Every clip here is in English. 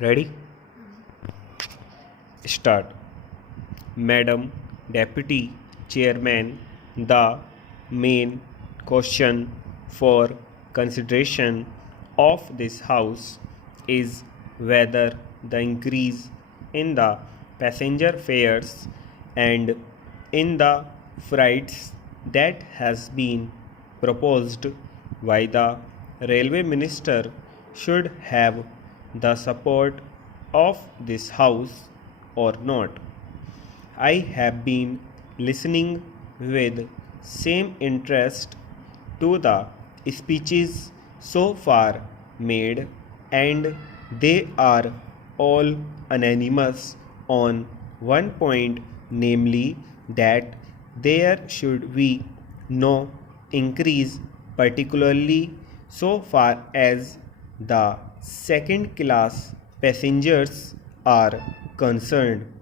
Ready? Start. Madam Deputy Chairman, the main question for consideration of this House is whether the increase in the passenger fares and in the freights that has been proposed by the railway minister should have the support of this House or not. I have been listening with same interest to the speeches so far made, and they are all unanimous on one point, namely that there should be no increase, particularly so far as the second class passengers are concerned.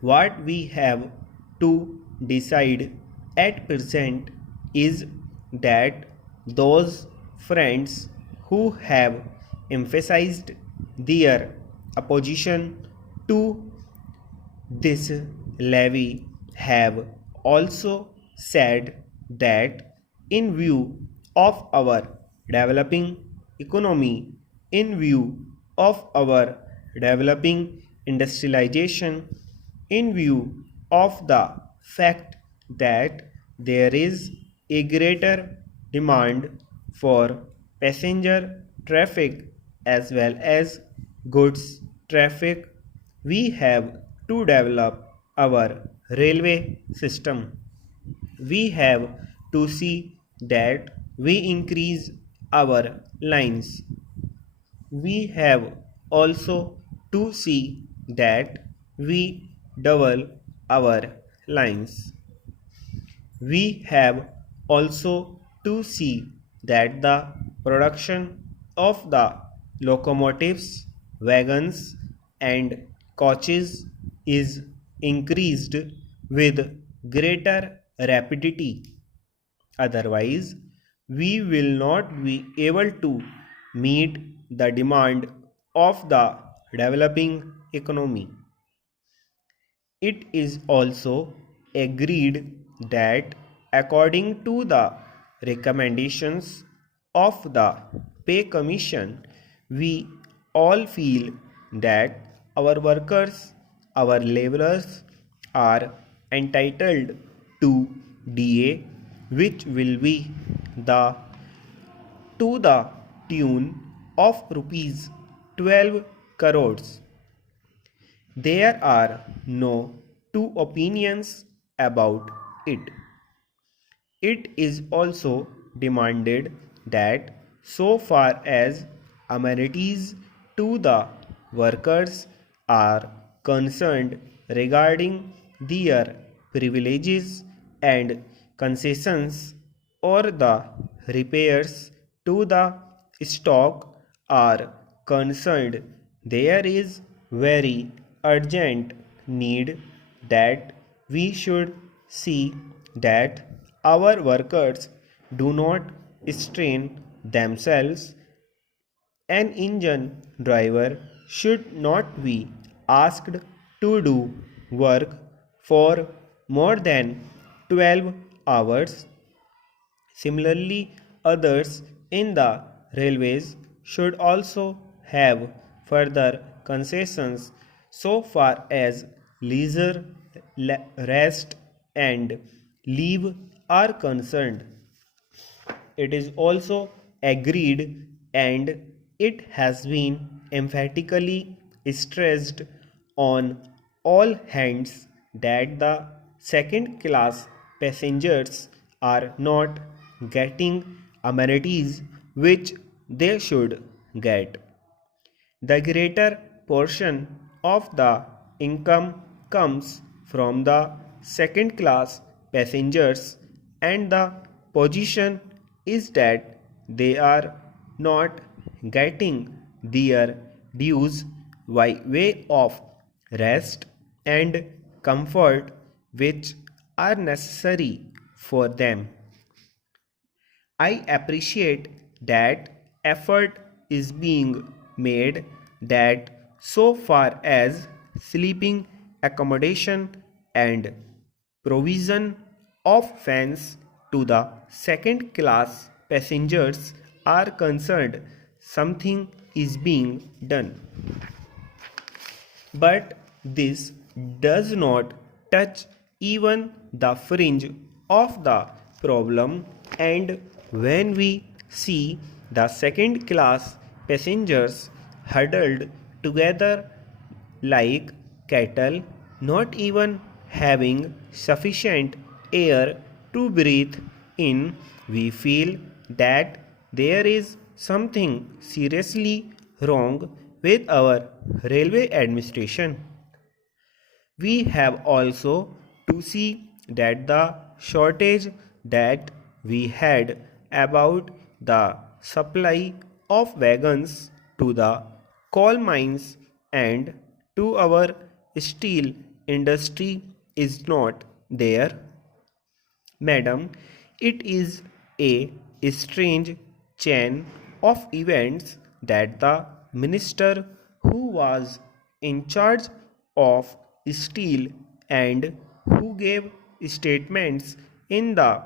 What we have to decide at present is that those friends who have emphasized their opposition to this levy have also said that in view of our developing economy, in view of our developing industrialization, in view of the fact that there is a greater demand for passenger traffic as well as goods traffic, we have to develop our railway system. We have to see that we increase our lines. We have also to see that we double our lines. We have also to see that the production of the locomotives, wagons, and coaches is increased with greater rapidity. Otherwise, we will not be able to meet the demand of the developing economy. It is also agreed that according to the recommendations of the pay commission, we all feel that our workers, our laborers are entitled to DA, which will be the to the tune of rupees 12 crores. There are no two opinions about it. It is also demanded that, so far as amenities to the workers are concerned regarding their privileges and concessions or the repairs to the stock are concerned, there is very urgent need that we should see that our workers do not strain themselves. An engine driver should not be asked to do work for more than 12 hours. Similarly, others in the railways should also have further concessions so far as leisure, rest, and leave are concerned. It is also agreed and it has been emphatically stressed on all hands that the second class passengers are not getting amenities which they should get. The greater portion of the income comes from the second class passengers, and the position is that they are not getting their dues by way of rest and comfort which are necessary for them. I appreciate that effort is being made that so far as sleeping accommodation and provision of fans to the second class passengers are concerned, something is being done. But this does not touch even the fringe of the problem, and when we see the second class passengers huddled together like cattle, not even having sufficient air to breathe in, we feel that there is something seriously wrong with our railway administration. We have also to see that the shortage that we had about the supply of wagons to the coal mines and to our steel industry is not there. Madam, it is a strange chain of events that the minister who was in charge of steel and who gave statements in the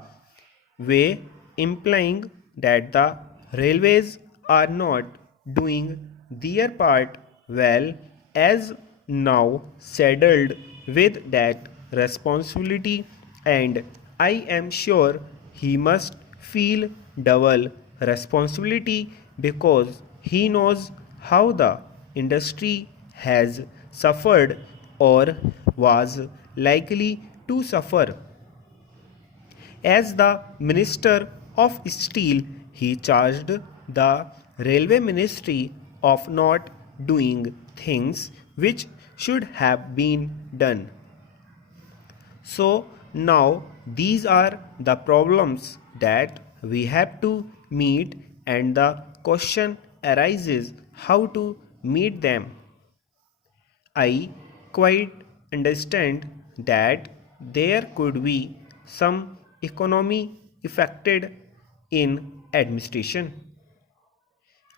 way implying that the railways are not doing their part well as now saddled with that responsibility, and I am sure he must feel double responsibility because he knows how the industry has suffered or was likely to suffer. As the Minister of Steel, he charged the Railway Ministry of not doing things which should have been done. So now these are the problems that we have to meet, and the question arises how to meet them. I quite understand that there could be some economy affected in administration.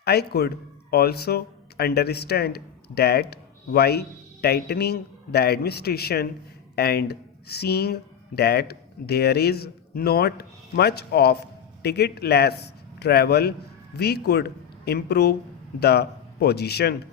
I could also understand that why tightening the administration and seeing that there is not much of ticketless travel, we could improve the position.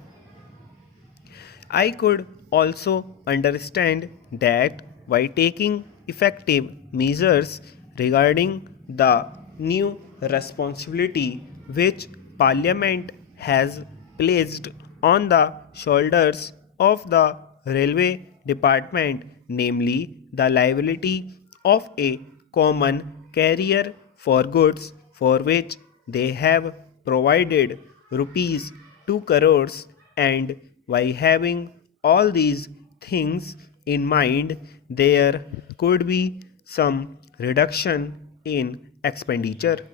I could also understand that by taking effective measures regarding the new responsibility which Parliament has placed on the shoulders of the railway department, namely the liability of a common carrier for goods for which they have provided rupees 2 crores, and by having all these things in mind, there could be some reduction in expenditure.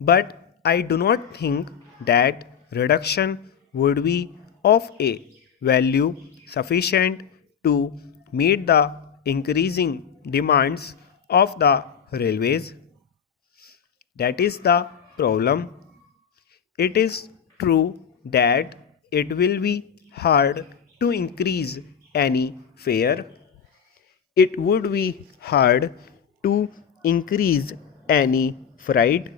But I do not think that reduction would be of a value sufficient to meet the increasing demands of the railways. That is the problem. It is true that it will be hard to increase any fare. It would be hard to increase any freight.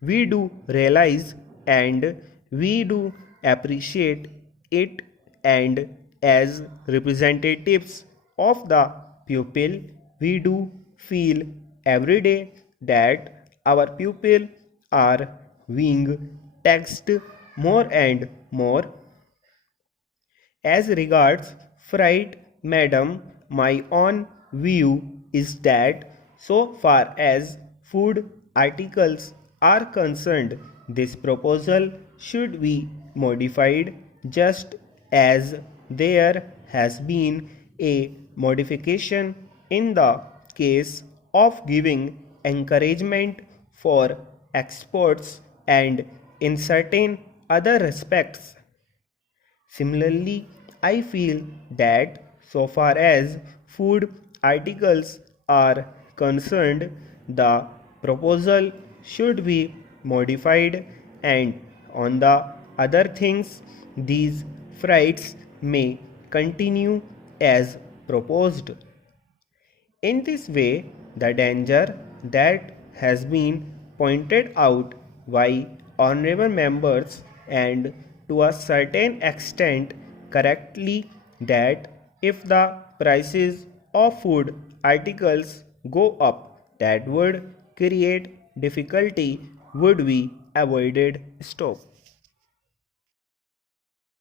We do realize and we do appreciate it, and as representatives of the pupil, we do feel every day that our pupil are being taxed more and more. As regards fright, madam, my own view is that so far as food articles are concerned, this proposal should be modified just as there has been a modification in the case of giving encouragement for exports and in certain other respects. Similarly, I feel that so far as food articles are concerned, the proposal should be modified and on the other things, these freights may continue as proposed. In this way, the danger that has been pointed out by honorable members and to a certain extent correctly that if the prices of food articles go up, that would create difficulty would be avoided. Stop.